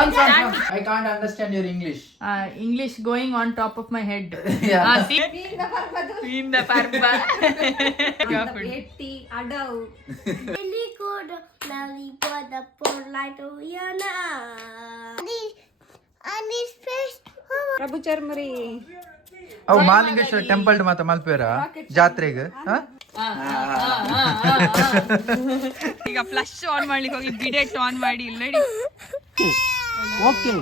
Once. I can't understand your English. English going on top of my head. Yeah. See? Vinda parba. ಎಟ್ಟಿ ಅಡವು ಪ್ರಭು ಚರ್ಮರಿ ಅವು Malingeshwara temple ಮಾತ್ರ ಮಲ್ಪೇರ ಜಾತ್ರೆಗೆ ಈಗ flush on ಮಾಡ್ಲಿಕ್ಕೆ ಹೋಗಿ ಬಿಡೆಟ್ ಆನ್ ಮಾಡಿ ಇಲ್ಲ ನೋಡಿ. Okay.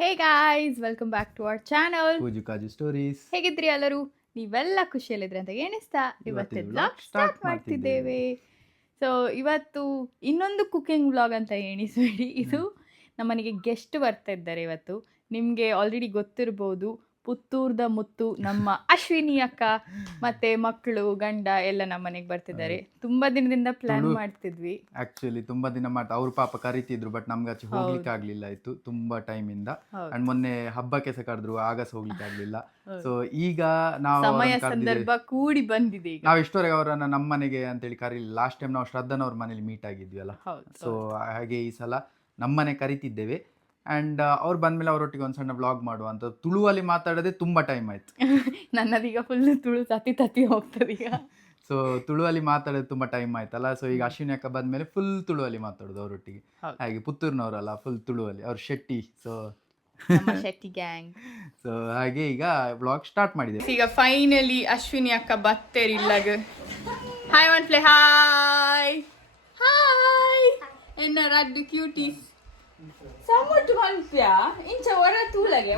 Hey guys, welcome back to our channel Pooju Kaju stories. ಹೇಗಿದ್ರಿ ಎಲ್ಲರೂ? ನೀವೆಲ್ಲ ಖುಷಿಯಲ್ಲಿದ್ರೆ ಅಂತ ಎಣಿಸ್ತಾ ಇವತ್ತು ವ್ಲಾಗ್ ಸ್ಟಾರ್ಟ್ ಮಾಡ್ತಿದ್ದೇವೆ. ಸೊ ಇವತ್ತು ಇನ್ನೊಂದು ಕುಕಿಂಗ್ ವ್ಲಾಗ್ ಅಂತ ಎಣಿಸ್ಬೇಡಿ, ಇದು ನಮ್ಮನೆಗೆ ಗೆಸ್ಟ್ ಬರ್ತಾ ಇದ್ದಾರೆ ಇವತ್ತು. ನಿಮಗೆ ಆಲ್ರೆಡಿ ಗೊತ್ತಿರ್ಬೋದು, ಪುತ್ತೂರ್ದ ಮುತ್ತು ನಮ್ಮ ಅಶ್ವಿನಿ ಅಕ್ಕ ಮತ್ತೆ ಮಕ್ಕಳು ಗಂಡ ಎಲ್ಲ ನಮ್ಮ ಮನೆಗೆ ಬರ್ತಿದ್ದಾರೆ. ತುಂಬಾ ದಿನದಿಂದ ಪ್ಲಾನ್ ಮಾಡ್ತಿದ್ವಿ. ಆಕ್ಚುಲಿ ತುಂಬಾ ದಿನ ಅವ್ರ ಪಾಪ ಕರಿತಿದ್ರು, ಬಟ್ ನಮ್ಗೆ ಆಚೆ ಹೋಗ್ಲಿಕ್ಕೆ ಆಗ್ಲಿಲ್ಲ ಇತ್ತು ತುಂಬಾ ಟೈಮ್ ಇಂದ. ಅಂಡ್ ಮೊನ್ನೆ ಹಬ್ಬಕ್ಕೆ ಸಹ ಕರೆದ್ರು, ಆಗ ಸಹ ಹೋಗ್ಲಿಕ್ಕೆ ಆಗ್ಲಿಲ್ಲ. ಸೊ ಈಗ ನಾವು ಸಮಯ ಸಂದರ್ಭ ಕೂಡಿ ಬಂದಿದೆ. ನಾವು ಇಷ್ಟವರೆಗೆ ಅವರನ್ನ ನಮ್ಮ ಮನೆಗೆ ಅಂತೇಳಿ ಕರೀಲಿಲ್ಲ. ಲಾಸ್ಟ್ ಟೈಮ್ ನಾವು ಶ್ರದ್ಧಾನ ಅವ್ರ ಮನೇಲಿ ಮೀಟ್ ಆಗಿದ್ವಿ ಅಲ್ಲ. ಸೊ ಹಾಗೆ ಈ ಸಲ ನಮ್ಮನೆ ಕರಿತಿದ್ದೇವೆ. ಅಂಡ್ ಅವ್ರು ಬಂದ್ಮೇಲೆ ಅವರೊಟ್ಟಿಗೆ ಒಂದು ಸಣ್ಣ ವ್ಲಾಗ್ ಮಾಡುವ ಅಂತ. ತುಳುವಲ್ಲಿ ಮಾತಾಡೋದೇ ತುಂಬಾ ಟೈಮ್ ಆಯ್ತು. ನನ್ನದೀಗ ಫುಲ್ ತುಳು ತತ್ತಿ ಹೋಗ್ತದೆ ಈಗ. ಸೊ ತುಳುವಲ್ಲಿ ಮಾತಾಡೋದು ತುಂಬಾ ಟೈಮ್ ಆಯ್ತಲ್ಲ. ಸೊ ಈಗ ಅಶ್ವಿನಿ ಅಕ್ಕ ಬಂದ್ಮೇಲೆ ಫುಲ್ ತುಳುವಲ್ಲಿ ಮಾತಾಡೋದು ಅವರೊಟ್ಟಿಗೆ. ಹಾಗೆ ಪುತ್ತೂರ್ನವರಲ್ಲ, ಫುಲ್ ತುಳುವಲ್ಲಿ. ಅವ್ರು Shetty. So Shetty gang. So ಹಾಗೆ ಈಗ ವ್ಲಾಗ್ ಸ್ಟಾರ್ಟ್ ಮಾಡಿದೆ. ಈಗ ಫೈನಲಿ ಅಶ್ವಿನಿ ಅಕ್ಕ ಬತ್ತೇರಿಲ್ಲಾಗ. ಹಾಯ್ ಒನ್ ಪ್ಲೇ. ಹಾಯ್ ಹಾಯ್ ಎನ್ನ ರಡ್ಡು ಕ್ಯೂಟೀಸ್ ಸಮ್ಮಟ್ಟು ಮನ್ಪ್ಯ ಇಂಚ ಹೊರ ತೂಲಗೆ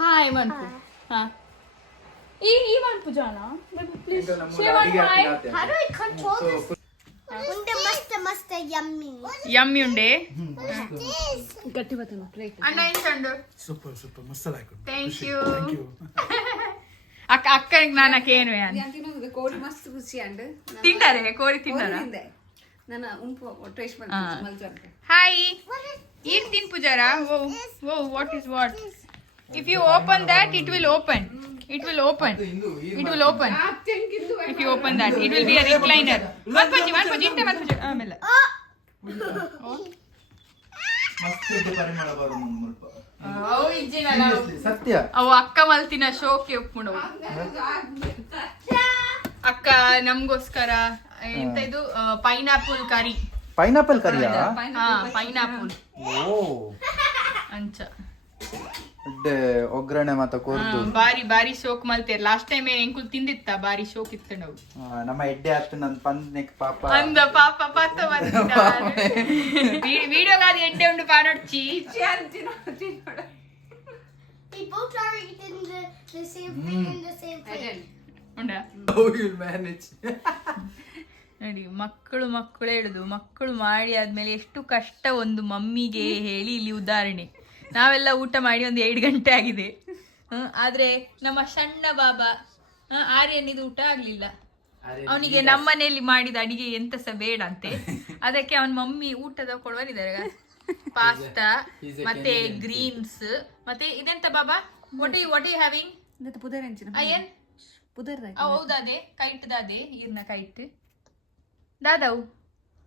ಹಾಯ್ ಮನ್ಪು. ಹಾ ಈ ಮನ್ಪು ಜಾನ please How do I control this? Unde must yummy ಉಂಡೆ ಗಟ್ಟಿ ಬರ್ತೇನೆ ರೈಟ್ ಅಣ್ಣ ಇಂಚಂಡು ಸೂಪರ್ ಮಸ್ತ್ ಆಯ್ತು. Thank you. ಅಕ್ಕನಿಗೆ ನಾನಕ್ಕೆ ಏನು ತಿನ್ನೋದು ಕೋಳಿ ಮಸ್ತ್ ಖುಷಿ ಅಂಡ್ ತಿಂತಾರೆ ಕೋಳಿ ತಿಂತಾರ. ನನ್ನ ಉಂಪು ಟೇಸ್ಟ್ ಮಾಡ್ತೀನಿ. Hi eat tin pujara. Whoa, what is what? If you open that, it will open. If you open that, it will be a recliner. Manpaji inte manpaji amela. ಮಸ್ತ್ ಪರಿಮಳ ಬರೋ ಮುಲ್ಪ. ಅವು ಇಜ್ಜಿನಲ್ಲ ಸತ್ಯ. ಅವು ಅಕ್ಕ ಮಲ್ತಿನ ಶೋಕಿ ಒಪ್ಕೊಂಡು ಅಕ್ಕ ನಮ್ಗೋಸ್ಕರ ಎಂತ ಇದು ಪೈನಾಪಲ್ ಕರಿ. ಪೈನಾಪಲ್ ಕರಿಯಾ? ಪೈನಾಪಲ್ ಓ ಅಂಚ ಒಗ್ಗರಣೆ ಮತ್ತೆ ಕೊರ್ದು ಬಾರಿ ಶೋಕ್ ಮಲ್ತೇರ್. ಲಾಸ್ಟ್ ಟೈಮ್ ಎಂಕುಲ್ ತಿಂದಿತ್ತ ಬಾರಿ ಶೋಕ್ ಇತ್ತು. ನಾವು ನಮ್ಮ ಎಡ್ಡೆ ಹತ್ತು ನನ್ನ ಪಂದ್ನೆಕ್ ಪಾಪ ಅಂದ ಪಾಪ ಪತ್ತ ವಿಡಿಯೋಗಾದ ಎಡ್ಡೆ ಉಂಡು ಪಾನೊಡ್ಚಿ They both are eating the same thing in the same plate. ಉಂಡ How you'll manage? ನೋಡಿ, ಮಕ್ಕಳು ಹೇಳುದು, ಮಕ್ಕಳು ಮಾಡಿ ಆದ್ಮೇಲೆ ಎಷ್ಟು ಕಷ್ಟ ಒಂದು ಮಮ್ಮಿಗೆ ಹೇಳಿ ಇಲ್ಲಿ ಉದಾಹರಣೆ. ನಾವೆಲ್ಲ ಊಟ ಮಾಡಿ ಒಂದು 2 ಗಂಟೆ ಆಗಿದೆ. ಆದ್ರೆ ನಮ್ಮ ಸಣ್ಣ ಬಾಬಾ ಆರ್ಯನಿದು ಊಟ ಆಗ್ಲಿಲ್ಲ. ಅವನಿಗೆ ನಮ್ಮ ಮನೆಯಲ್ಲಿ ಮಾಡಿದ ಅಡಿಗೆ ಎಂತ ಸಹ ಬೇಡ ಅಂತೆ. ಅದಕ್ಕೆ ಅವನ ಮಮ್ಮಿ ಊಟದ ಕೊಡುವರಿದ್ದಾರೆ, ಪಾಸ್ತಾ ಮತ್ತೆ ಗ್ರೀನ್ಸ್ ಮತ್ತೆ ಇದೆಂತ ಬಾಬಾ, ವಾಟ್ ಯು ಹ್ಯಾವಿಂಗ್? ಪುದರ್ ಹೆಂಚಿನ ಅಯ್ಯನ್ ಪುದರ್ ಹೌದಾದೆ ಕೈಟ್ ದಾದೆ ಈರ್ನ ಕೈಟ್ ದಾದವು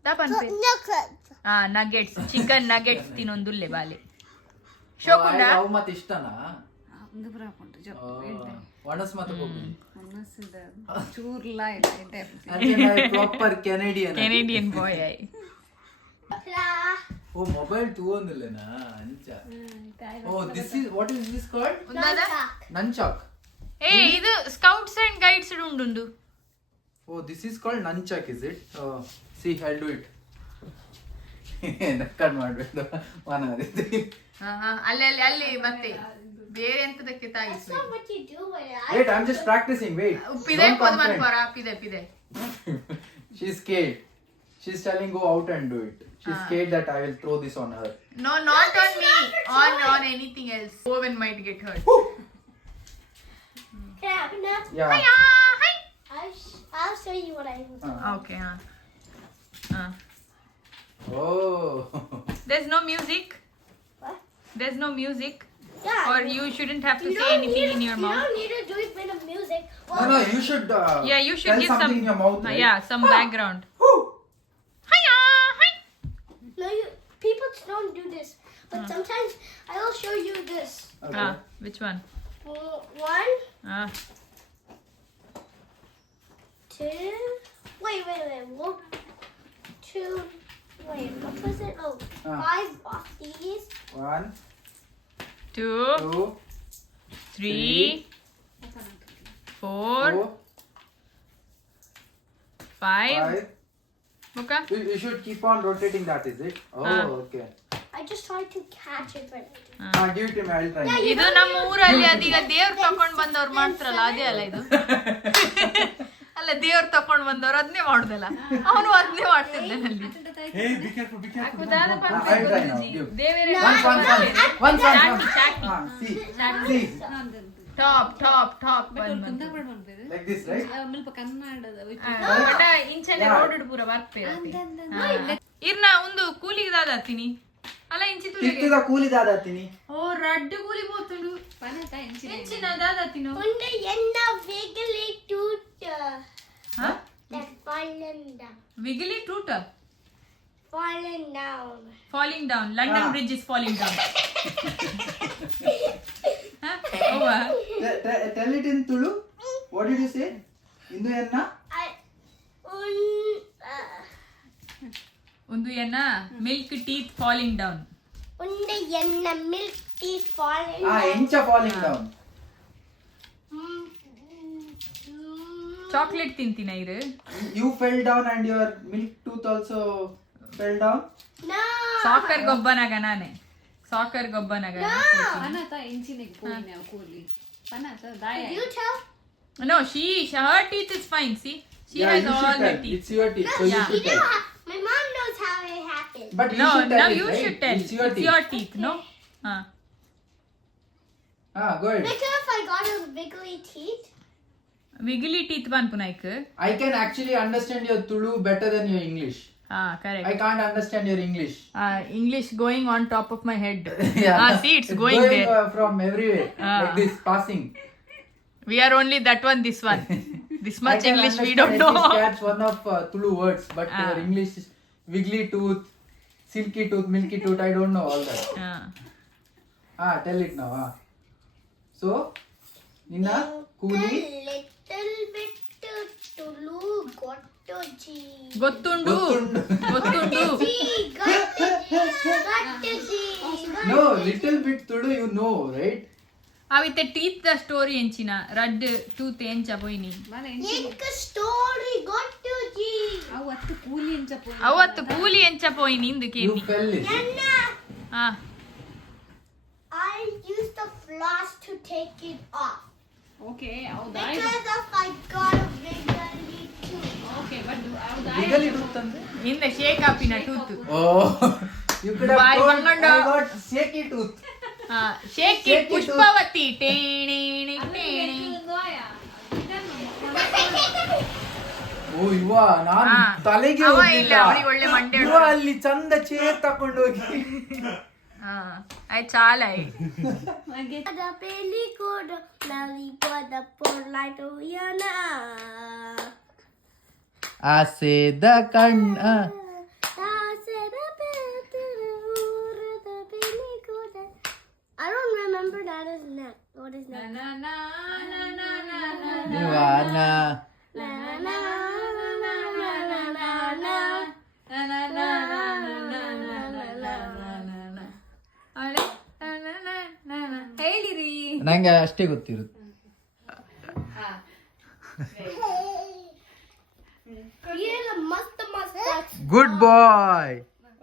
ದಾಪನ್ಪೆ ನಗೆಟ್ಸ್, ಚಿಕನ್ ನಗೆಟ್ಸ್ ತಿನ್ನೊಂದುಲ್ಲೆ ಬಾಲೆ ಶೋಕುಂಡ ಅವು ಮತ್ತೆ ಇಷ್ಟನಾ? ಒಂದು ಬ್ರಾ ಹಾಕೊಂಡು ವಣಸ್ ಮತ್ತೆ ಮನಸ್ಸಿದ ಚೂರ್ಲ ಇದೆ ಪ್ರಾಪರ್ ಕೆನಡಿಯನ್ ಬಾಯ್ ಆಯ್. ಓ ಮೊಬೈಲ್ ತಗೊಂದಿಲ್ಲನಾ ಅಂಚ. Oh this is what is this called? Nunchuck. ಏ ಇದು ಸ್ಕೌಟ್ಸ್ ಅಂಡ್ ಗೈಡ್ಸ್ ಉಂಡುಂದು. Oh, this is called nunchuck, is it? See, I'll do it. ನಕ್ಕಡ್ ಮಾಡ್ಬೇಕು ಅಲ್ಲಿ ಮತ್ತೆ ಬೇರೆ ಎಂತದಕ್ಕೆ ತಾಗಿಸ್. What you do with it? Wait, I'm just practicing. Wait. ಪಿದೆ ಪದ ಮನ್ಪರ ಪಿದೆ. She's scared. She's telling go out and do it. She's scared that I will throw this on her. No, not on me. On anything else. Oven might get hurt. Yeah. Hi. I'll show you what I do. Okay, Oh. There's no music. What? There's no music. Yeah. Or you shouldn't have to say anything in your You mouth. don't need to do a bit of music. No, you should. Yeah, you should tell give something some. in your mouth. Right? Yeah, some background. Woo. Hiya, hi. don't do this. But sometimes I will show you this. Okay. Which one? One, Ah. 2. Wait. 1, 2. Wait, what was it? Oh, 5 of these. 1, 2, 2, 3, 4, 5. 5. Okay. You should keep on rotating that, is it? Oh, okay. I just tried to catch it, but Give it to me, I'll try. ಇದು ನಮ್ಮ ಊರಲ್ಲಿ ಅದೀಗ ದೇವ್ರು ತಕೊಂಡ್ ಬಂದವ್ರು ಮಾಡ್ತಾರಲ್ಲ ಅದೇ ಅಲ್ಲ ಇದು? ಅಲ್ಲ, ದೇವ್ರು ತಕೊಂಡ್ ಬಂದವ್ರು ಅದನ್ನೇ ಮಾಡುದಲ್ಲ, ಅವನು ಅದನ್ನೇ ಮಾಡ್ತಿದ್ದಾನೆ ಅಲ್ಲಿ. Hey, be careful, be careful. ಖುದಾದ I'll ಪಂತೆ try now. Guruji. Give. ದೇವರೇ One song. ಚಾಟಿ. See. Top Like this, right? ಸ್ವಲ್ಪ ಕನ್ನಡದ ಇಂಚನೆ ರೋಡ್ ಪೂರ ಬರ್ಪೇರ ಇರ್ನ ಒಂದು ಕೂಲಿಗೆ ದಾದಾತೀನಿ ಅಲ್ಲ ಇಂಚಿ ತುಳಿಗೆ ತಿಕ್ಕಿದ ಕೂಲಿ ದಾದಾತೀನಿ. ಓ ರಡ್ಡು ಕೂಲಿ పోతుండు ಪನಕ ಇಂಚಿನ ದಾದಾತಿನು und end up wiggly tooth. ಹಾ That's falling down. ವಿಗಿಲಿ ಟೂಟ Falling down. Falling down London bridge is falling down Owa Tell it in Tulu. What did you say? Indu enna? ಒಂದು ಏನ milk teeth falling down Und enna milk teeth falling Encha falling down. Chocolate ತಿಂತೀನ ಇರು You fell down and your milk tooth also fell down. No. Soccer ಗೊಬ್ಬನಾಗ ನಾನೇ soccer ಗೊಬ್ಬನಾಗ ಪನಕ ಇಂಚಿನಿಗೆ ಪೋಯಿನ ಕೂಲಿ ಪನಕ ದಾಯ Did you tell? No her teeth is fine, see she Yeah, has you should all the tell. teeth. It's your teeth, so you Yeah. should You tell. know how, my mom knows how it happened. But you No, should tell now it, you right? should tell. It's your It's teeth. your teeth, no? Go ahead. Because if I got a wiggly teeth, Wiggly teeth banpunaik. I can actually understand your Tulu better than your English. Correct. I can't understand your English. English going on top of my head. Yeah. See, it's going there. From everywhere. Like this, passing. We are only that one, this one. This I much can English we understand don't at least know. catch one of Tulu words, but your English is wiggly tooth, silky tooth, milky tooth. I don't know all that. Tell it now. So, Nina, Kuli. little bit Tulu got to G. Gottundu. Gottundu. G got to G. No, little bit Tulu you know, right? Avite teeth the story enchina. Red tooth encha poini. Ink story got to G. ಅವತ್ತು ಕೂಲಿ ಇಂಚ ಪೋಯಿನ ಅವತ್ತು ಕೂಲಿ ಎಂಚ ಪೋಯಿನಿ ಇಂದು You ಕೇಳಿ. fell it. Anna, I used the floss to take it off. Okay ಹೌದಾ Because if I got a wiggly tooth. Okay but ಹೌದಾ Wiggly tooth ante? ಹಿಂದೆ ಶೇಕ್ ಹಾಪಿನ tooth. Oh, you could have Bye, told Banganda. I got shaky tooth. Shake Shake it Pushpavati. ಟೇಣಿ ಟೇಣಿ. ಓ ಇವ ನಾನು ಹಾ. ತಲೆಗೆ ಅವ ಹೋಗ್ಲಿಲ್ಲ. ಇಲ್ಲ, ಅವ್ರಿಗೆ ಒಳ್ಳೆ ಮಂಡೆ ಇವ ಅಲ್ಲಿ ಚಂದ ಚೇರ್ ತಕೊಂಡು ಹೋಗಿ ಆಯ್ತು ಚಾಲಾಯ್. The belly good, belly good, the poor light of Yana. ಆಸೆದ ಕಣ್ಣ I don't remember that is next. What is next? ನಿವಾನ ಹೇಳಿರಿ. ನಂಗೆ ಅಷ್ಟೇ ಗೊತ್ತಿರುತ್ತೆ. You're the must. Good bye.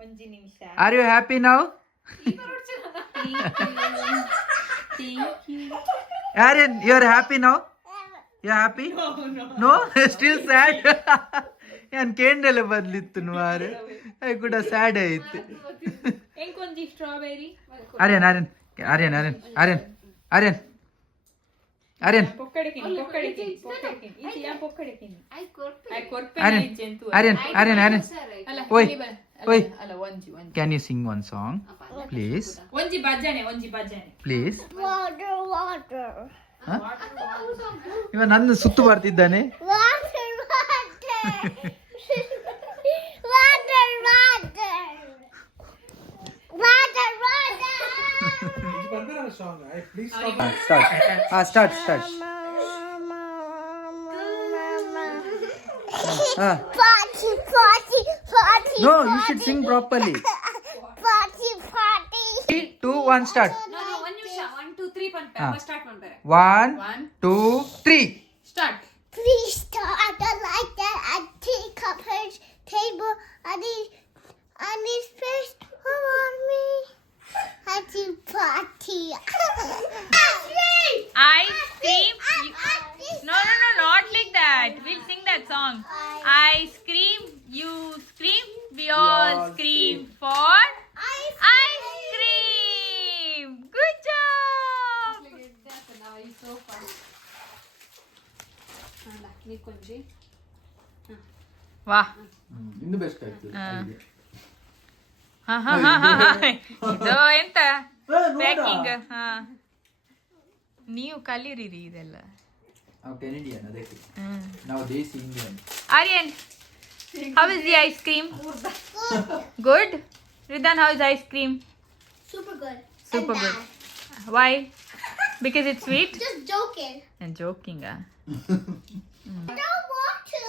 ಒಂಜಿ ನಿಮಿಷ. Are you happy now? Aryan, you are happy now? You are happy? No? Still sad? ನಾನು ಕೇಂಡಲೆ ಬದಲಿತ್ತು ಮಾರೆ. I could have sad ಆಯ್ತು. ಎಂಕೊಂಜಿ strawberry. Aryan Aryan Aryan Aryan Aryan Aryan Aryan ಪೊಕ್ಕಡೆಕಿನಿ. ಇದು ಯಾ ಪೊಕ್ಕಡೆಕಿನಿ. ಐ ಕೊರ್ಪೆ ಆರ್ಯನ್ ಜಂತು. ಆರ್ಯನ್ ಆರ್ಯನ್ ಆರ್ಯನ್ ಅಲ್ಲ ಓಯ್ ಇಲ್ಲಿ ಬರ. ಓಯ್ ಅಲ್ಲ ಒಂಜಿ. Can you sing one song please ಒಂಜಿ ಭಜನೆ. ಪ್ಲೀಸ್? Water. ಇವ ನನ್ನ ಸುತ್ತು ಬರ್ತಿದ್ದಾನೆ. Water. Water. Start Party, party, party. No, you should sing properly. Party, party. 3, 2, 1 start. No, 1 ನಿಮಿಷ 1 2 3 ಪಂಪೆ ಸ್ಟಾರ್ಟ್ ಮಾಡ್ತಾರೆ 1 2 3. Start. Please start the light and take up his table and his face on me. Party, party. Ice cream. No, not like that. We'll sing that song. I scream, you scream, we all scream for ice cream. Good job. ನೀಕೊಂಜಿ ವಾಹ್. ಇನ್ನು best ಆಯ್ತು. ಇದು ಎಂತ packing. ನೀವು ಕಲೀರಿ ಇದೆಲ್ಲ. ನಾವು Canadian ಅದಕ್ಕೆ. ನಾವು ದೇಸಿ Indian. Aryan, how is the ice cream? Good. Ridan, how is ice cream? Super good. Super and good. bad. Why? Because it's sweet? Just joking. I'm joking. I don't want to.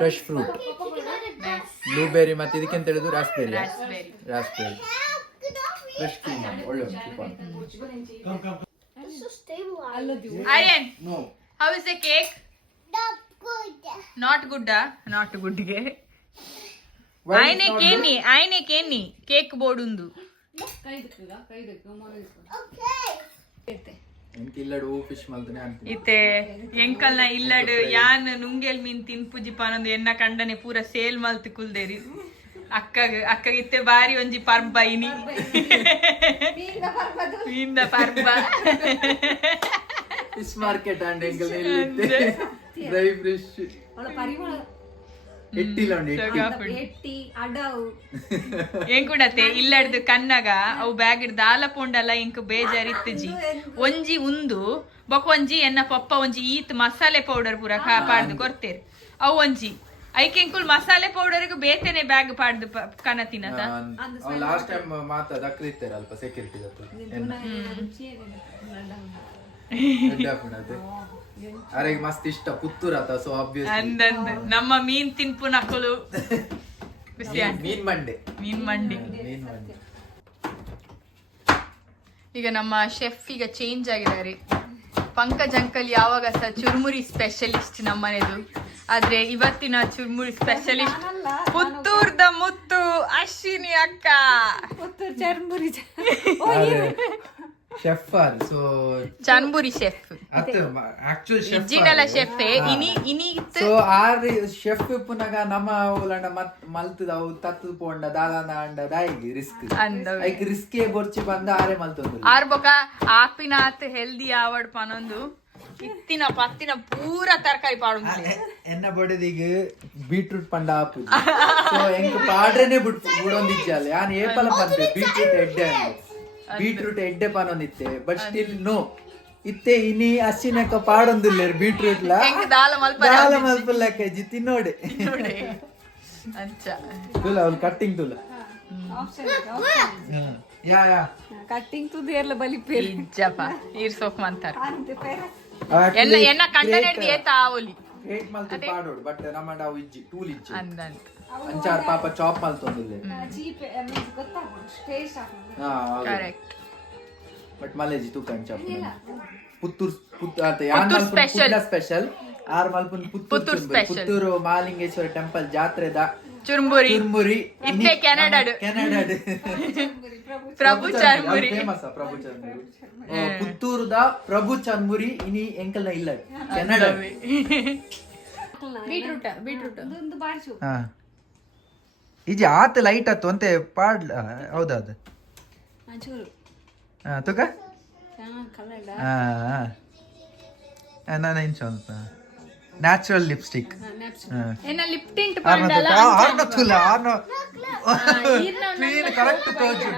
Fresh fruit, blueberry ಮತ್ತೆ ಇದಕ್ಕೆಂತ ಹೇಳಿದ್ರು raspberry. Raspberry. Raspberry fresh cream ಒಳ್ಳೆ ಉಂಟು. It's so stabilized. Aryan, no how is the cake? Not good. Not good. Not good. Aine keni cake board undu. ಕೈದಕ್ಕೆ Okay. ಎಂಕಿಲ್ಲಡು fish ಮಲ್ತನೆ ಅಂತ ಇತ್ತೆ ಎಂಕಲ್ನ ಇಲ್ಲಡು ಯಾನ್ ನುಂಗೆಲ್ ಮೀನ್ ತಿನ್ಪುಜಿ ಪಾನೊಂದು ಎನ್ನ ಕಂಡನೆ ಪೂರ ಸೇಲ್ ಮಲ್ತಿ ಕುಲ್ದೇರಿ ಅಕ್ಕ ಇತ್ತೆ ಬಾರಿ ಒಂಜಿ ಪರ್ಬ ಇನಿ ಮೀನ್ದ ಪರ್ಬ ಫಿಶ್ ಮಾರ್ಕೆಟ್ ಅಂಡ್ ಎಂಕಲ್ ನಿಲ್ಲಿತ್ತೆ ಡ್ರೈ ಫಿಶ್ ಅವಳ ಪರಿಮಳ ಎಟ್ಟಿಲ್ಲ ಉಂಡು ಎಟ್ಟಿ ಅಡವು ಏನ್ ಕೂಡತ್ತೆ ಇಲ್ಲಡ್ದು ಕನ್ನಗ ಅವು ಬ್ಯಾಗ್ ಇಡ್ದು ಆಲ ಪೋಂಡಲ್ಲ ಇಂಕ್ ಬೇಜಾರಿತ್ತಜಿ ಒಂಜಿ ಉಂದು ಬೊಕೊಂಜಿ ಎನ್ನ ಪಪ್ಪ ಒಂಜಿ ಈತ್ ಮಸಾಲೆ ಪೌಡರ್ ಪೂರ ಪಾಡ್ದು ಕೊರ್ತೇರಿ ಅವು ಒಂಜಿ ಐಕೆಂಕುಲ್ ಮಸಾಲೆ ಪೌಡರ್ಗೂ ಬೇತೆನೆ ಬ್ಯಾಗ್ ಪಾಡ್ದು ಕನ ತಿನ್ನತ ಲಾಸ್ಟ್ ಟೈಮ್ ಮಾತ ದಕ್ಕದಿತ್ತೇರ ಅಲ್ಪ ಸೆಕ್ಯೂರಿಟಿ ಅರೆ ಮಸ್ತ್ ಇಷ್ಟ ಪುತ್ತೂರ್ ಆತ ಸೊ ಆಬ್ವಿಯಸ್ಲಿ ಅಂದಂದು ನಮ್ಮ ಮೀನ್ ತಿನ್ಪು ನಕ್ಕಲು ಖುಷಿ ಆಯ್ತು. ಮೀನ್ ಮಂಡೆ ಮೀನ್ ಮಂಡಿ. ಮೀನ್ ಮಂಡೆ. ಈಗ ನಮ್ಮ ಶೆಫ್ ಈಗ ಚೇಂಜ್ ಆಗಿದ್ದಾರೆ. ಪಂಕಜ್ ಅಂಕಲ್ ಯಾವಾಗ ಸಹ ಚುರುಮುರಿ ಸ್ಪೆಷಲಿಸ್ಟ್ ನಮ್ಮನೆದು, ಆದ್ರೆ ಇವತ್ತಿನ ಚುರುಮುರಿ ಸ್ಪೆಷಲಿಸ್ಟ್ ಪುತ್ತೂರ್ದ ಮುತ್ತು ಅಶ್ವಿನಿ ಅಕ್ಕ. ಪುತ್ತೂರು ಚರ್ಮುರಿ ಶೆಫ್ ಅದು ಸೊ ಚನ್ಬುರಿ ಶೆಫ್ ಆಕ್ಚುಲ್ ಶೆಫ್ ಇಜ್ಜಿನಲ ಶೆಫ್ ಇನಿ ಸೊ ಆರ್ ಶೆಫ್ ಪುನಗ ನಮ್ಮ ಓಲಂಡ ಮಲ್ತದ ಅವು ತತ್ತು ಪೋಂಡ ದಾದಾನ ಅಂಡ ದಾಯಿಗೆ ರಿಸ್ಕ್ ಐಕ್ ರಿಸ್ಕೆ ಬೊರ್ಚಿ ಬಂದ ಆರೆ ಮಲ್ತೊಂದು ಆರ್ ಬೊಕ ಆಪಿನಾತ್ ಹೆಲ್ದಿ ಆವಡ್ ಪನೊಂದು ಇತ್ತಿನ ಪತ್ತಿನ ಪೂರ ತರಕಾರಿ ಪಾಡು ಎನ್ನ ಬಡದಿಗೆ ಬೀಟ್ರೂಟ್ ಪಂಡ ಆಪು ಸೊ ಎಂಕ್ ಪಾಡ್ರೆನೆ ಬಿಡೊಂದಿಜ್ಜಲ್ಲ ಯಾನ್ ಏಪಲ ಬಂದೆ ಬೀಟ್ರೂಟ್ ಎಡ್ಡೆ ಬೀಟ್ರೂಟ್ ಎಡ್ಡೆ ಪಾನೊಂದಿತ್ತೆ ಬಟ್ ಸ್ಟಿಲ್ ನೋ ಇತ್ತೆ ಇನಿ ಅಶ್ವಿನಕ್ಕ ಪಾಡೊಂದಿಲ್ಲೇರು ಬೀಟ್ರೂಟ್ ದಾಲ ದಾಲ ಮಲ್ಪಲ್ಲಕ್ಕ ಜಿ ತಿನ್ನೋಡೆ ಅಂಚ ತುಲ ಅವ್ಲು ಕಟ್ಟಿಂಗ್ ತುಲ ಯಾ ಯಾ ಕಟ್ಟಿಂಗ್ ತುದಿಯರ್ಲ ಬಲಿಪೇರಿ ಇಜ್ಜಪ್ಪ ಈರ್ ಸೋಕ್ ಮಂತಾರ ಅಂತೆ ಪೇರ ಎನ್ನ ಕಂಡ ನೆಡ್ದಿ ಏತ ಆವೊಲಿ ಕ್ರೇಟ್ ಮಲ್ತು ಪಾಡೋಡು ಬಟ್ ನಮ್ಮಂಡ ಅವು ಇಜ್ಜಿ ಟೂಲ್ ಇಜ್ಜಿ ಅಂದಂತ ಅಂಚಾರ್ ಪಾಪ ಚಾಪ್ ಮಲ್ತೊಂದಿಲ್ಲೆ ಚೀಪ್ ಗೊತ್ತಾಗೋದು ಟೇಸ್ಟ್ ಆಗೋದು ಕರೆಕ್ಟ್ ಬಟ್ ಮಲೇಜಿ ತೂಕ ಅಂಚಾಪ್ ಪುತ್ತೂರ್ ಯಾನ್ ಪುತ್ತೂರ್ special. ಸ್ಪೆಷಲ್ ಆರ್ ಮಲ್ಪುನ್ ಪುತ್ತೂರ್ ಪುತ್ತೂರ್ special. ಪುತ್ತೂರು ಮಹಾಲಿಂಗೇಶ್ವರ ಟೆಂಪಲ್ ಜಾತ್ರೆದ ಚುರುಮುರಿ ಚುರ್ಮುರಿ ಇತ್ತೆ ಕೆನಡಾಡು ಪ್ರಭು ಚರ್ಮುರಿ ಫೇಮಸ್ ಪ್ರಭು ಚರ್ಮುರಿ ಪುತ್ತೂರದ ಪ್ರಭು ಚರ್ಮುರಿ ಇನಿ ಎಂಕಲ್ನ ಇಲ್ಲ ಕೆನಡಾ ಬೀಟ್ರೂಟ್ ಒಂದು ಬಾರಿ ಚೂಪ್ ಹಾ ಇಜಿ ಆತ ಲೈಟ್ ಆತು ಅಂತೆ ಪಾಡ್ ಹೌದಾ ಅದು ಒಂಚೂರು ತುಕ ಕಲ್ಲಡ ನಾನು ಇನ್ ಸ್ವಲ್ಪ ನ್ಯಾಚುರಲ್ ಲಿಪ್ಸ್ಟಿಕ್ ಎನ್ನ ಲಿಪ್ ಟಿಂಟ್ ಪಾಂಡಲ ಕರೆಕ್ಟ್ ತೋಜು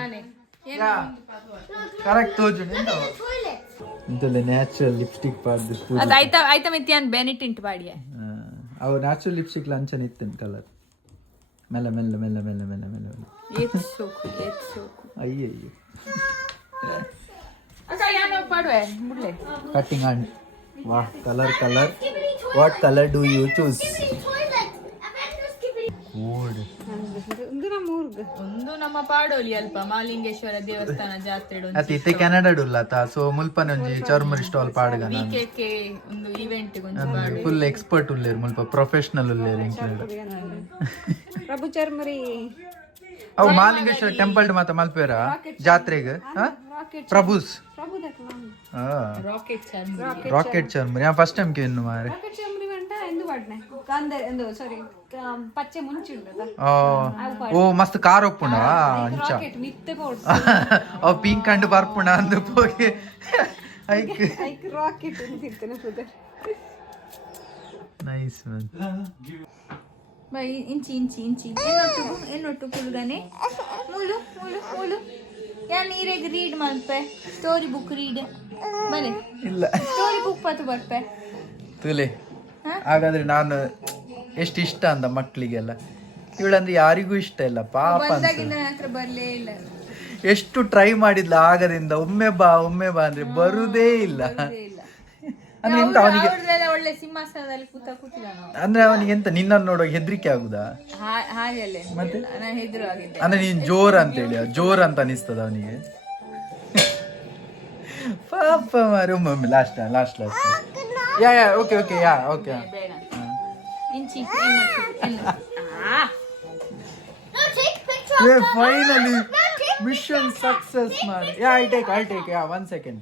ಕರೆಕ್ಟ್ ತೋಜು ಇಂತಲ್ಲ ನ್ಯಾಚುರಲ್ ಲಿಪ್ಸ್ಟಿಕ್ ಪಾಡ್ದು ಅದ ಐತ ಮಿತ್ಯಾನ್ ಬೆನಿ ಟಿಂಟ್ ಪಾಡಿಯ ಅವು ನ್ಯಾಚುರಲ್ ಲಿಪ್ಸ್ಟಿಕ್ ಲಂಚನ್ ಇತ್ತೇನು ಕಲರ್ ಮೆಲ್ಲ ಮೆಲ್ಲ ಮೆಲ್ಲ ಮೆಲ್ಲ ಮೆಲ್ಲ ಮೆಲ್ಲ ಏತ್ ಸೋಕು ಅಯ್ಯಯ್ಯೋ ಅಕ್ಕ ಯಾನೋ ಪಾಡುವೆ ಮುಡ್ಲೆ ಕಟ್ಟಿಂಗ್ ಅಂಡ್ ವಾಹ್ colour what colour do you choose ಒಂದು ನಮ್ಮ ಪಾಡೋಲಿ ಅಲ್ಪ ಮಾಲಿಂಗೇಶ್ವರ ದೇವಸ್ಥಾನ ಜಾತ್ರೆ ಅತಿ ಇತ್ತೆ ಕೆನಡಾಡುಲ್ಲ ಸೊ ಮುಲ್ಪನ ಒಂಜಿ ಚರ್ಮರಿ ಸ್ಟಾಲ್ ಪಾಡ್ಗ ನಾನು ವಿಕೆಕೆ ಒಂದು ಇವೆಂಟ್ ಗೊಂಚು ಫುಲ್ ಎಕ್ಸ್ಪರ್ಟ್ ಉಲ್ಲೇರು ಮುಲ್ಪ ಪ್ರೊಫೆಷನಲ್ ಉಲ್ಲೇರು ಇಂಕ್ಲೂಡ್ ಪ್ರಭು ಚರ್ಮರಿ ಅವು ಮಾಲಿಂಗೇಶ್ವರ ಟೆಂಪಲ್ ಮಾತ ಮಲ್ಪೇರ ಜಾತ್ರೆಗೆ ಪ್ರಭುಸ್ ರಾಕೆಟ್ ಚಾರ್ಮ್ ರಾಕೆಟ್ ಚರ್ಮರಿ ಫಸ್ಟ್ ಟೈಮ್ ಕೇನು ಮಾರೆ ರಾಕೆಟ್ ಚರ್ಮರಿ ಗಂಟ ಎಂದು ಪಾಡ್ನೆ ಕಾಂದೆ ಎಂದು ಸಾರಿ ಪಚ್ಚೆ ಮುಂಚೆ ಉಂಟದ ಓ ಮಸ್ತ್ ಕಾರ್ ಒಪ್ಪುಂಡ ಅಂಚ ರಾಕೆಟ್ ಮಿತ್ತೆ ಪೋಡ್ ಅವ್ ಪಿಂಕ್ ಕಂಡು ಬರ್ಪುಂಡ ಅಂದು ಹೋಗಿ ಐಕ್ ಐಕ್ ರಾಕೆಟ್ ಅಂತಿರ್ತೇನೆ ಬ್ರದರ್ ನೈಸ್ ಮ್ಯಾನ್ ಬೈ ಇಂಚಿ ಎನ್ನೊಟ್ಟು ಪುಲ್ಗನೆ ಮೂಲು ಯಾ ನೀರಿಗೆ ರೀಡ್ ಮಲ್ಪೆ ಸ್ಟೋರಿ ಬುಕ್ ರೀಡ್ ಬಲೆ ಇಲ್ಲ ಸ್ಟೋರಿ ಬುಕ್ ಪತ್ತು ಬರ್ಪೆ ತುಲೆ ಹಾಗಾದ್ರೆ ನಾನು ಎಷ್ಟು ಇಷ್ಟ ಅಂದ ಮಕ್ಕಳಿಗೆಲ್ಲ ಇವಳಂದ್ರೆ ಯಾರಿಗೂ ಇಷ್ಟ ಇಲ್ಲ ಪಾಪ ಬಂದಾಗಿಂದ ಹತ್ರ ಬರ್ಲೇ ಇಲ್ಲ ಎಷ್ಟು ಟ್ರೈ ಮಾಡಿದ್ಲ ಆಗದಿಂದ ಒಮ್ಮೆ ಬಾ ಅಂದ್ರೆ ಬರುದೇ ಇಲ್ಲ ಅಂದ್ರೆ ಎಂತ ಅವನಿಗೆ ಅವ್ರದ್ದೆಲ್ಲ ಒಳ್ಳೆ ಸಿಂಹಾಸನದಲ್ಲಿ ಕೂತಿಲ್ಲ ನಾವು ಅಂದ್ರೆ ಅವನಿಗೆ ಎಂತ ನಿನ್ನನ್ನು ನೋಡುವಾಗ ಹೆದರಿಕೆ ಆಗುದಾ ಹಾಗೆಲ್ಲೇ ಮತ್ತೆ ನಾನು ಹೆದ್ರು ಆಗಿದ್ದೆ ಅಂದ್ರೆ ನೀನ್ ಜೋರ್ ಅಂತೇಳಿ ಜೋರ್ ಅಂತ ಅನಿಸ್ತದ ಅವನಿಗೆ ಪಾಪ ಮಾರು ಒಮ್ಮೊಮ್ಮೆ last yeah okay yeah okay ಬೇಡ ಇಂಚಿ No, take picture. Finally mission success ಮಾರೆ I take yeah 1 second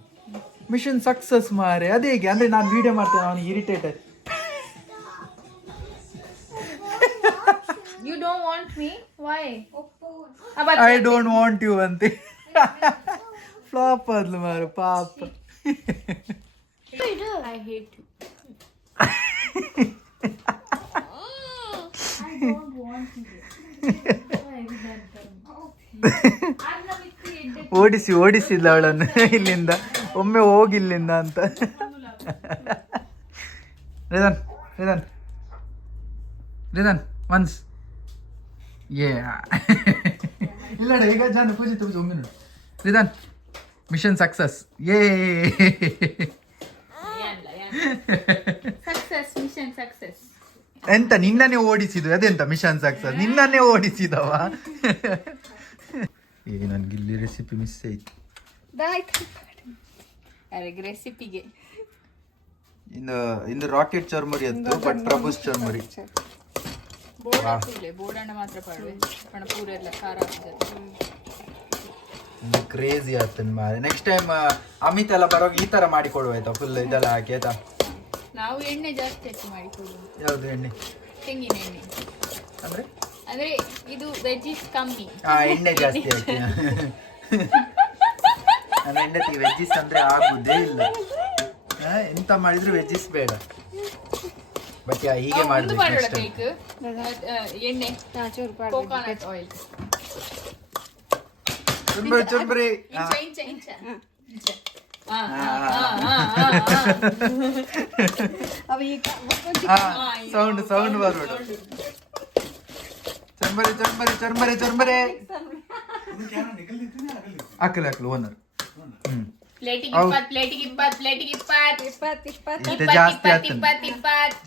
mission success ಮಾರೆ ಅದೇಗೆ ಅಂದ್ರೆ ನಾನು ವಿಡಿಯೋ ಮಾಡ್ತೇನೆ ಅವನಿಗೆ irritated You don't want me? Why? I don't want you ಅಂತೆ ಫ್ಲಾಪ್ ಆದ್ಲು ಮಾರು ಪಾಪ I hate you. ಓಡಿಸಿಲ್ಲ ಅವಳನ್ನು ಇಲ್ಲಿಂದ ಒಮ್ಮೆ ಹೋಗಿಲ್ಲಿಂದ ಅಂತ ರಿದನ್ ಒನ್ಸ್ ಇಲ್ಲ ಈಗ ಜಾನು ಪೂಜೆ ಒಮ್ಮೆ ನೋಡಿ ರಿದನ್ ಮಿಷನ್ ಸಕ್ಸಸ್ Mission success. ಎಂತ ನಿನ್ನನ್ನೇ ಓಡಿಸಿದ್ದು ಅದೆಂತ ಮಿಷನ್ ಸಕ್ಸಸ್ ನಿನ್ನನ್ನೇ ಓಡಿಸಿದವ ನನ್ಗೆ ಇಲ್ಲಿ ರೆಸಿಪಿ ಮಿಸ್ ಆಯ್ತು ಯಾರಿಗೆ ರೆಸಿಪಿಗೆ ಇನ್ನು ರಾಕೆಟ್ ಚರ್ಮರಿ ಅತ್ತು ಬಟ್ ಪ್ರಭುಸ್ ಚರ್ಮರಿ ಬೋಡಣ್ಣ ಮಾತ್ರ ಪಾಡುವೆ ಪಣ ಪೂರ ಎಲ್ಲ ಖಾರ ಆಗ್ತದೆ ಕ್ರೇಜಿ ಆಗ್ತದೆ ಮಾರೆ ನೆಕ್ಸ್ಟ್ ಟೈಮ್ ಅಮಿತ್ ಎಲ್ಲ ಬರೋವಾಗ ಈ ತರ ಮಾಡಿ ಕೊಡುವ ಆಯ್ತಾ ಫುಲ್ ಇದೆಲ್ಲ ಹಾಕಿ ಆಯ್ತಾ ನಾವು ಎಣ್ಣೆ ಜಾಸ್ತಿ ಹಾಕಿ ಮಾಡಿಕೊಡುವ ಯಾವ್ದು ಎಣ್ಣೆ ತೆಂಗಿನ ಎಣ್ಣೆ ಅಂದ್ರೆ ಅಂದ್ರೆ ಇದು ವೆಜ್ಜಿಸ್ ಕಮ್ಮಿ ಎಣ್ಣೆ ಜಾಸ್ತಿ ಹಾಕಿ ನನ್ನ ಹೆಂಡತಿ ವೆಜ್ಜಿಸ್ ಅಂದ್ರೆ ಆಗುದೇ ಇಲ್ಲ ಎಂತ ಮಾಡಿದ್ರು ವೆಜ್ಜಿಸ್ ಬೇಡ ಬಟ್ ಹೀಗೆ ಒಂದು ಮಾಡೋಣ ಮಾಡ್ಬೇಕು ಬೇಕು ಎಣ್ಣೆ ಕೋಕೋನಟ್ ಆಯಿಲ್ ಚುರ್ಮುರಿ ಇಂಚ ಸೌಂಡ್ ಬರ್ಬೇಡ ಚರ್ಮರಿ ಹಾಕಲು ಓನರ್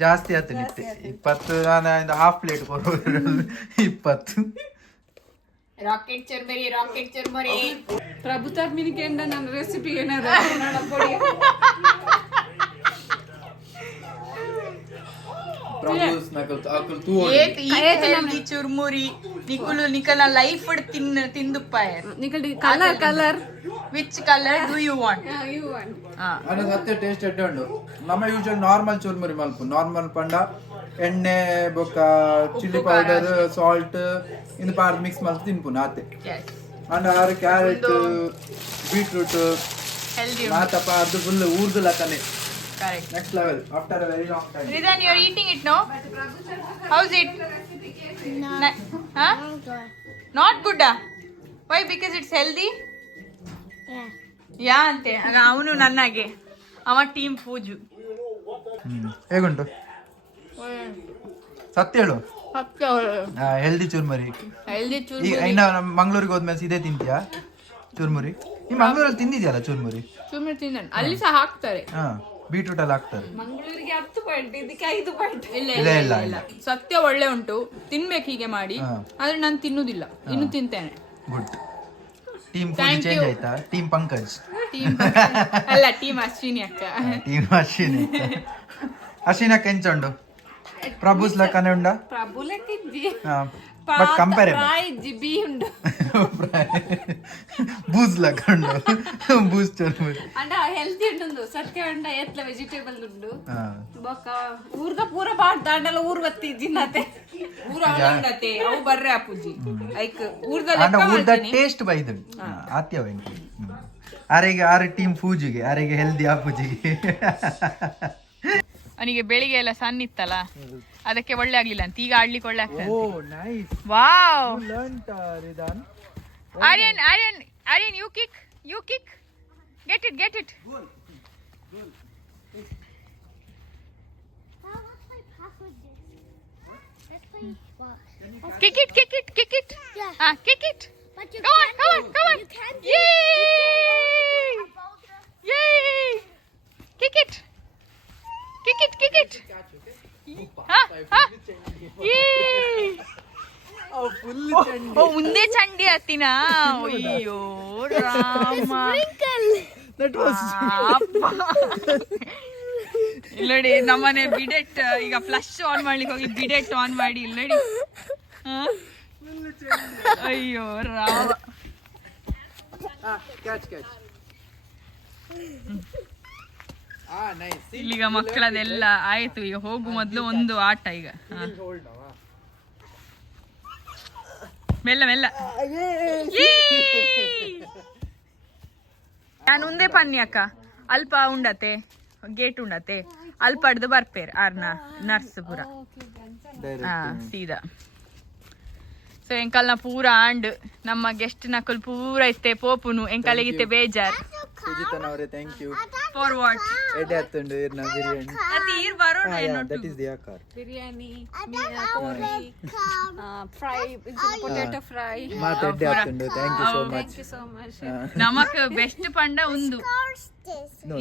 ಜಾಸ್ತಿ ಆಯ್ತು ನಿತ್ತೆ 20 ನಾನು ಹಾಫ್ ಪ್ಲೇಟ್ ಕೊಡೋದು 20 ರಾಕೆಟ್ ಚುರ್ಮರಿ ಪ್ರಭು ತರ್ಮಿನಿಗೆ ನನ್ನ ರೆಸಿಪಿ ಏನಾದ್ರು ಕೊಡಿ ಚುರ್ಮುರಿ ನಿಕಲ ಲೈಫ್ ತಿಂದುಪ್ಪಾಯ colour which colour do you want ಅನ್ನೋದು ಹತ್ತೆ ಟೇಸ್ಟ್ ಎಡ್ಡೆ ಉಂಡು ನಮ್ಮ ಯೂಶುವಲ್ ನಾರ್ಮಲ್ ಚೂರ್ಮುರಿ ಮಲ್ಪು ನಾರ್ಮಲ್ ಪಂಡ ಎಣ್ಣೆ ಬೊಕ್ಕ ಚಿಲ್ಲಿ ಪೌಡರ್ ಸಾಲ್ಟ್ ಇಂದು ಪಾರ್ದು ಮಿಕ್ಸ್ ಮಲ್ತು ತಿನ್ಪುನ ಆತೆ ಅಂಡ್ ಆರು ಕ್ಯಾರೆಟ್ ಬೀಟ್ರೂಟ್ ಹೆಲ್ದಿ ಮಾತಪ್ಪ ಅದು ಫುಲ್ ಊರ್ದು ಲತನೆ correct next level after a very long time Ridan, you are eating it, no? How's it? Huh? Not good. Why? Because it's healthy? ಯಾ ಅಂತೆ ಆಗ ಅವನು ನನ್ನಾಗೆ ಅವ ಟೀಮ್ ಪೂಜು ಹೇಗುಂಟು ಸತ್ಯ ಹೇಳು ಹೆಲ್ದಿ ಚೂರ್ಮರಿ ಹೆಲ್ದಿ ಈಗ ಇನ್ನ ನಮ್ಮ ಮಂಗ್ಳೂರಿಗೆ ಹೋದ್ಮೇಲೆ ಇದೇ ತಿಂತೀಯಾ ಚೂರ್ಮುರಿ ಈ ಮಂಗಳೂರಲ್ಲಿ ತಿಂದಿದ್ಯಲ್ಲ ಚುರ್ಮುರಿ? ಚುರ್ಮುರಿ ತಿಂದ ಅಲ್ಲಿ ಸಹ ಹಾಕ್ತಾರೆ. ಹಾ, ಬೀಟ್ರೂಟ್ ಅಲ್ಲಿ ಹಾಕ್ತಾರೆ. ಮಂಗಳೂರಿಗೆ 10 ಪಾಯಿಂಟ್, ಇದಕ್ಕೆ 5 ಪಾಯಿಂಟ್. ಇಲ್ಲ ಸತ್ಯ ಒಳ್ಳೆ ಉಂಟು, ತಿನ್ಬೇಕು ಹೀಗೆ ಮಾಡಿ. ಆದ್ರೆ ನಾನು ತಿನ್ನುದಿಲ್ಲ, ಇನ್ನು ತಿಂತೇನೆ. ಗುಡ್. ಟೀಮ್ ಚೇಂಜ್ ಆಯ್ತಾ? ಟೀಮ್ ಪಂಕಜ್ ಅಲ್ಲ, ಟೀಮ್ ಅಶ್ವಿನಿ ಅಕ್ಕ. ಟೀಮ್ ಅಶ್ವಿನಿ. ಅಶ್ವಿನಿ ಅಕ್ಕ ಎಂಚುಂಡು? ಪ್ರಭುಸ್ ಲಕ್ಕನೆ ಉಂಡ? ಪ್ರಭು ಲೆಕ್ಕಿದ್ದಿ ಬಟ್ ಕಂಪೇರ್ ಜಿಬಿ ಉಂಡು ಬೂಸ್ ಲಕ್ಕಂಡು ಬೂಸ್ ಚುರ್ಮುರಿ ಅಂಡ ಹೆಲ್ತಿ ಉಂಡು. ಸತ್ಯ ಉಂಡ ಎತ್ಲ ವೆಜಿಟೇಬಲ್ ಉಂಡು. ಬೊಕ್ಕ ಊರ್ದ ಪೂರ ಬಾಡ್ದ ಅಂಡಲ ಊರ್ ಬತ್ತಿ ಜಿನ್ನತೆ ಊರ ಉಂಡತೆ ಅವು ಬರ್ರೆ ಅಪ್ಪುಜಿ ಐಕ್ ಊರ್ದ ಊರ್ದ ಟೇಸ್ಟ್ ಬೈದು ಆತ್ಯವೆಂಕಿ ಆರೆಗೆ ಆರು ಟೀಮ್ ಪೂಜಿಗೆ ಆರೆಗೆ ಹೆಲ್ದಿ ಆಪೂಜಿಗೆ. ಅವನಿಗೆ ಬೆಳಿಗ್ಗೆ ಎಲ್ಲ ಸಣ್ಣ ಇತ್ತಲ್ಲ, ಅದಕ್ಕೆ ಒಳ್ಳೆ ಆಗ್ಲಿಲ್ಲ ಅಂತ ಈಗ ಆಡ್ಲಿಕ್ಕೆ ಒಳ್ಳೆ ಆಗ್ತದೆ. Wow, Aryan Aryan Aryan, you kick, get it. Kick it. Yeah. Kick it. But you Come can't on. You can't do Yay! Kick it. Yay! ಮುಂದೆ ಚಂಡಿ ಹತ್ತಿನ. ಅಯ್ಯೋ ರಾಮ, ಇಲ್ಲಡಿ ನಮ್ಮನೆ ಬಿಡೆಟ್ ಈಗ ಫ್ಲಶ್ ಆನ್ ಮಾಡ್ಲಿಕ್ಕೆ ಹೋಗಿ ಬಿಡೆಟ್ ಆನ್ ಮಾಡಿ ಇಲ್ಲಡಿ. ಅಯ್ಯೋ ರಾಮ. ಇಲ್ಲಿಗ ಮಕ್ಕಳದೆಲ್ಲ ಆಯ್ತು. ಈಗ ಹೋಗು ಮೊದ್ಲು ಒಂದು ಆಟ ಈಗ. ಮೆಲ್ಲ ನಾನು ಉಂದೇ ಪನ್ನಿ ಅಕ್ಕ. ಅಲ್ಪ ಉಂಡತೆ ಗೇಟ್ ಉಂಡತೆ ಅಲ್ಪ ಹಿಡ್ದು ಬರ್ಪೇರ್ ಆರ್ನ ನರ್ಸ್ ಪೂರ ಸೀದಾ. ಸೊ ಎಂಕಲ್ನ ಪೂರ ಆಂಡ್ ನಮ್ಮ ಗೆಸ್ಟ್ ನಕಲ್ ಪೂರ ಇತ್ತೆ ಪೋಪುನು ಎಂಕಲೆಗಿತ್ತೆ ಬೇಜಾರ್. ಸುಜಿತನವರೇ ಥ್ಯಾಂಕ್ ಯು ಫಾರ್ ವಾಟ್ ಎಡೆ ಹತ್ತುಂಡು ಇರ್ನ ಬಿರಿಯಾನಿ ಅತಿ ಇರ್ ಬರೋಣ ಏನೊಟ್ಟು ದಟ್ ಇಸ್ ದಿ ಆಕಾರ್ ಬಿರಿಯಾನಿ, ಕೋರಿ, ಫ್ರೈ, ಪೊಟ್ಯಾಟೊ ಫ್ರೈ. ಮಾತ ಎಡೆ ಹತ್ತುಂಡು. Thank you so much. Thank you so much. ನಮಕ್ ಬೆಸ್ಟ್ ಪಂಡ ಉಂದು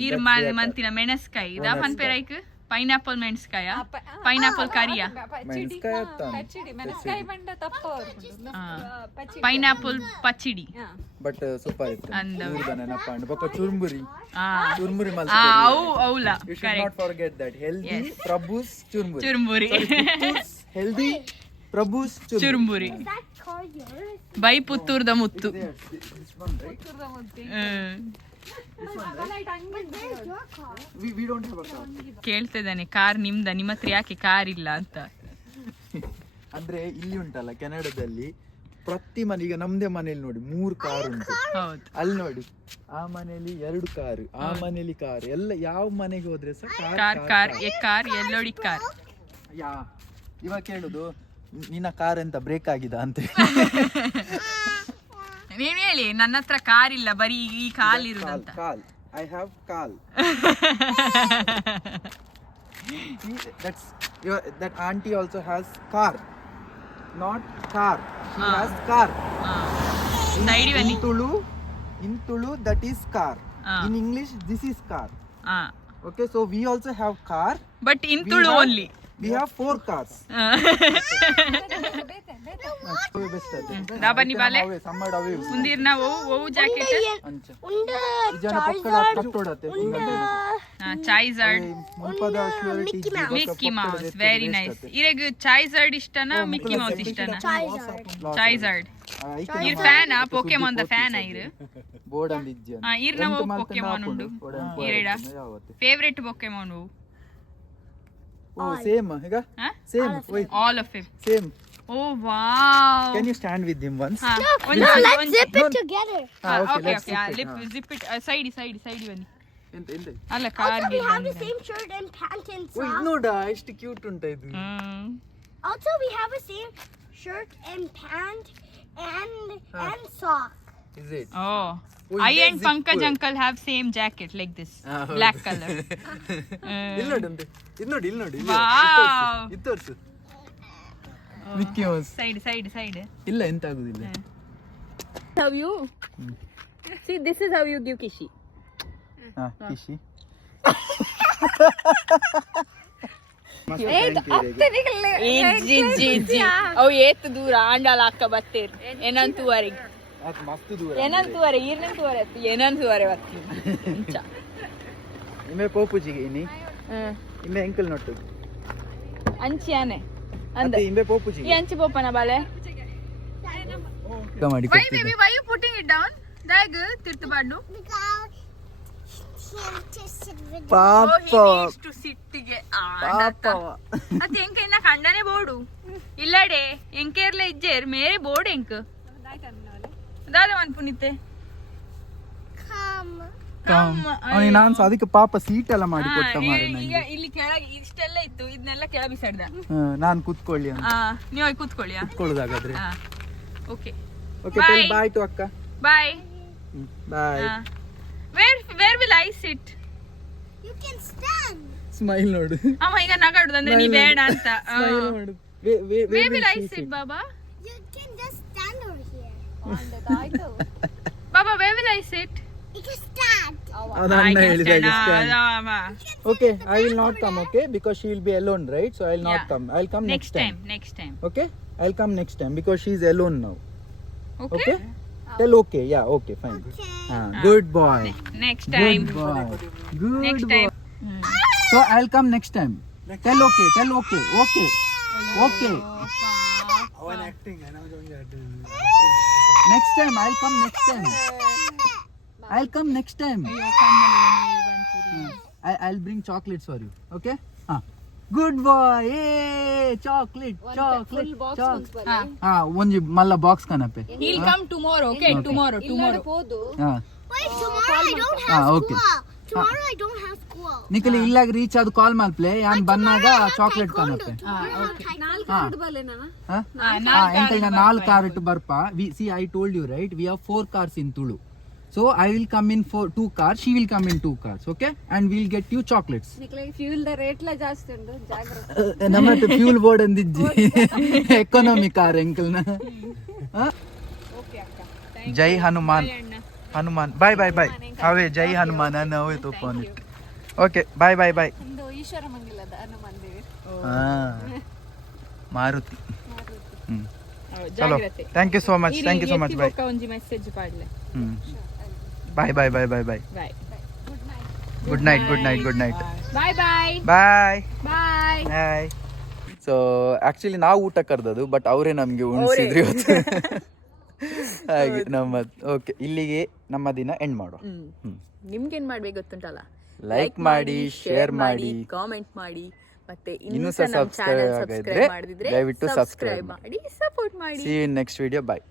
ಇರ್ ಮಂತಿನ ಮೆಣಸ್ಕಾಯಿ ಇದಾ ಪನ್ಪೆರೈಕ್ ಪೈನಾಪಲ್ ಮೆಣಸ್ಕಾಯ ಪೈನಾಪಲ್ ಕರಿಯ ಮೆಣಸ್ಕಾಯಿ ಬಂಡ ತಪ್ಪ ಪೈನಾಪಲ್ ಪಚ್ಚಿಡಿ ಬಟ್ ಸೂಪರ್ ಇತ್ತು. ಅಂದ ನೆನಪಂಡು ಬೊಕ್ಕ ಚುರ್ಮುರಿ ಅವು ಅವಲ you should not forget that healthy Prabhu's churmuri. Churmuri healthy Prabhu's churmuri by ಪುತ್ತೂರ್ದ ಮುತ್ತು. ಕೇಳ್ತಿದ್ದಾನೆ ಕಾರ್ ನಿಮ್ದ, ನಿಮ್ಮ ಹತ್ರ ಯಾಕೆ ಕಾರ್ ಇಲ್ಲ ಅಂತ. ಅಂದ್ರೆ ಇಲ್ಲಿ ಉಂಟಲ್ಲ ಕೆನಡಾದಲ್ಲಿ ಪ್ರತಿ ಮನೆ, ಈಗ ನಮ್ದೇ ಮನೇಲಿ ನೋಡಿ 3 ಕಾರ್ ಉಂಟು. ಹೌದು, ಅಲ್ಲಿ ನೋಡಿ ಆ ಮನೆಯಲ್ಲಿ 2 ಕಾರ್, ಆ ಮನೆಯಲ್ಲಿ ಕಾರ್, ಎಲ್ಲ ಯಾವ ಮನೆಗೆ ಹೋದ್ರೆ ಸಹ ಕಾರ್ ಎಲ್ಲೋಡಿ ಕಾರ್. ಇವಾಗ ಕೇಳುದು ನಿನ್ನ ಕಾರ್ ಎಂತ ಬ್ರೇಕ್ ಆಗಿದೆ ಅಂತ. ನೀನ್ ಹೇಳಿ ನನ್ನ ಹತ್ರ ಕಾರ್ ಇಲ್ಲ, ಬರೀ ಈ ಕಾಲ್ ಇರುದಂತ. ಕಾಲ್ I have call. That auntie also has car, not car. She has car. In Tulu that is car. In English this is car. Okay, so we also have car. But in Tulu only. We have 4 cars. Dabani bale. Mundirna wo jacket. Ijana pakkada kattodate. Charizard. Mickey Mouse. Very nice. Iregu Charizard ishtana, Mickey Mouse ishtana. Charizard. Ir fan a Pokemon the fan a iru. Board andijja. Irna wo Pokemon undu. Ireda. Favorite Pokemon wo. Oh, same. Hega? Same. Wait. All of it. Same. Oh wow. Can you stand with him once? No, let's zip it together. Okay. Zip it. Side bani. Ente. Alla car Also, we ge have the same shirt and pants and Wait, socks. noda ಎಷ್ಟು cute ಉಂಟಾ ಇದು. Also, we have the same shirt and pant and sock. Is it? Oh. Oh, I is and that Pankaj zipper? uncle have same jacket like this. ಹೌದು. Black color. ಇಲ್ಲಿ ನೋಡಿ. Wow. ಇದು ತೋರ್ಸು. Mickey Mouse. Side. ಇಲ್ಲ ಎಂತ ಆಗುದಿಲ್ಲ. Love you. See, this is how you give kishi. ಕಿಶಿ ಅವು ಏತ್ ದೂರ ಆಂಡಾಲ ಅಕ್ಕ ಬತ್ತೇರು ಏನಂತೂವರೆಗೆ ಮಸ್ತ್ ದೂರ ಏನಂತೂವರೆ ಈರ್ನಂತೂವರೆ ಏನಂತೂವರೆ ಬರ್ತೀನಿ ಇಮೆ ಪೋಪುಜಿಗೆ ಇನಿ ಇಮೆ ಎಂಕಲ್ ನೊಟ್ಟು ಅಂಚಿಯಾನೆ ಅಂದ ಇಂಬೆ ಪೋಪುಜಿಗೆ ಈ ಅಂಚಿ ಪೋಪನ ಬಾಲೆ ಮಾಡಿ why baby why you putting it down ದಾಗ ತಿರ್ತಬಾರ್ದು ಪಾಪ ಸಿಟ್ಟಿಗೆ ಅದ್ ಎಂಕ ಇನ್ನ ಕಂಡನೆ ಬೋಡು ಇಲ್ಲಡೆ ಎಂಕೇರ್ಲೆ ಇಜ್ಜೇರ್ ಮೇರೆ ಬೋರ್ಡ್ ಎಂಕ್ ದಾದ ಮನ್ ಪುನಿತೆ ನಾನು ಅದಕ್ಕೆ ಪಾಪ ಸೀಟ್ ಎಲ್ಲ ಮಾಡಿ ಕೊಟ್ಟ ಮಾರೆ ಈಗ ಇಲ್ಲಿ ಕೆಳಗೆ ಇಷ್ಟೆಲ್ಲ ಇತ್ತು ಇದನ್ನೆಲ್ಲ ಕೆಳ ಬಿಸಾಡ್ದ ನಾನು ಕೂತ್ಕೊಳ್ಳಿ ಅಂತ ನೀವು ಕೂತ್ಕೊಳ್ಳಿ ಕೂತ್ಕೊಳ್ಳೋದಾಗಾದ್ರೆ ಓಕೆ ಓಕೆ ಬಾಯ್ ಟು ಅಕ್ಕ ಬಾಯ್ ಬಾಯ್ where will I sit? You can stand. Smile ನೋಡು ಅಮ್ಮ ಈಗ ನಗಾಡುದು ಅಂದ್ರೆ ನೀ ಬೇಡ ಅಂತ ಸ್ಮೈಲ್ ನೋಡು where will I sit baba? You can just stand over here. baba where will I sit? You can stand. ಅದನ್ನ ಹೇಳಿದ okay I will not come okay because she will be alone right so I will not come I will come next time okay I will come next time because she is alone now okay tell okay yeah okay fine good boy next time good next time so I'll come next time tell okay okay one acting next time I'll come next time I'll bring chocolates for you okay good boy hey chocolate ಒಂಜಿ ಮಲ್ಲ box ಕನಪೆ he'll come tomorrow okay tomorrow Wait, tomorrow I don't have okay Tomorrow I don't have school. Nikhil ಇಲ್ಲಾಗ reach ಆದ call ಮಾಡ್ಪ್ಲೆ ಯಾನ್ ಬಂದಾಗ chocolate ಕನಪೆ ಎಂಕಲ್ನ 4 car ಇಟ್ಟು ಬರ್ಪ see I told you right we have 4 cars in Tulu. So I will come in for 2 cars, she will come in 2 cars, okay? And we'll get you chocolates. Fuel rate ಲ ಜಾಸ್ತಿ ಉಂಟು ಜಾಗ್ರತೆ ನಮ್ಮ fuel board ಅಂದಿಜ್ಜಿ economy car ಎಂಕಲ್ನ Jai Hanuman bye ಅವೇ ಜೈ ಹನುಮಾನ್ ಅವೇ ತೋಪೋನಿ ಓಕೆ ಬಾಯ್ ಒಂದು ಈಶ್ವರ ಮಂಗಲದ ಹನುಮಾನ್ ದೇವಿ ಮಾರುತಿ ಚಲೋ thank you so much bye ಒಂಜಿ ಮೆಸೇಜ್ ಪಾಡ್ಲೆ bye good night bye so actually ನಾವು ಊಟ ಕರೆದದು ಬಟ್ ಅವರೇ ನಮಗೆ ಉಣಿಸಿದ್ರು ಇವತ್ತು ಹಾಗೆ ನಮ್ಮ ಓಕೆ ಇಲ್ಲಿಗೆ ನಮ್ಮ ದಿನ ಎಂಡ್ ಮಾಡುವ ನಿಮ್ಗೇನ್ ಮಾಡ್ಬೇಕು ಗೊತ್ತುಂಟಲ್ಲ ಲೈಕ್ ಮಾಡಿ ಶೇರ್ ಮಾಡಿ ಕಾಮೆಂಟ್ ಮಾಡಿ ಮತ್ತೆ ಇನ್ನೂ ಇನ್ನೂ ಸಬ್ಸ್ಕ್ರೈಬ್ ಸಬ್ಸ್ಕ್ರೈಬ್ ಮಾಡಿದ್ರೆ ದಯವಿಟ್ಟು ಸಬ್ಸ್ಕ್ರೈಬ್ ಮಾಡಿ ಸಪೋರ್ಟ್ ಮಾಡಿ See you in next video. Bye.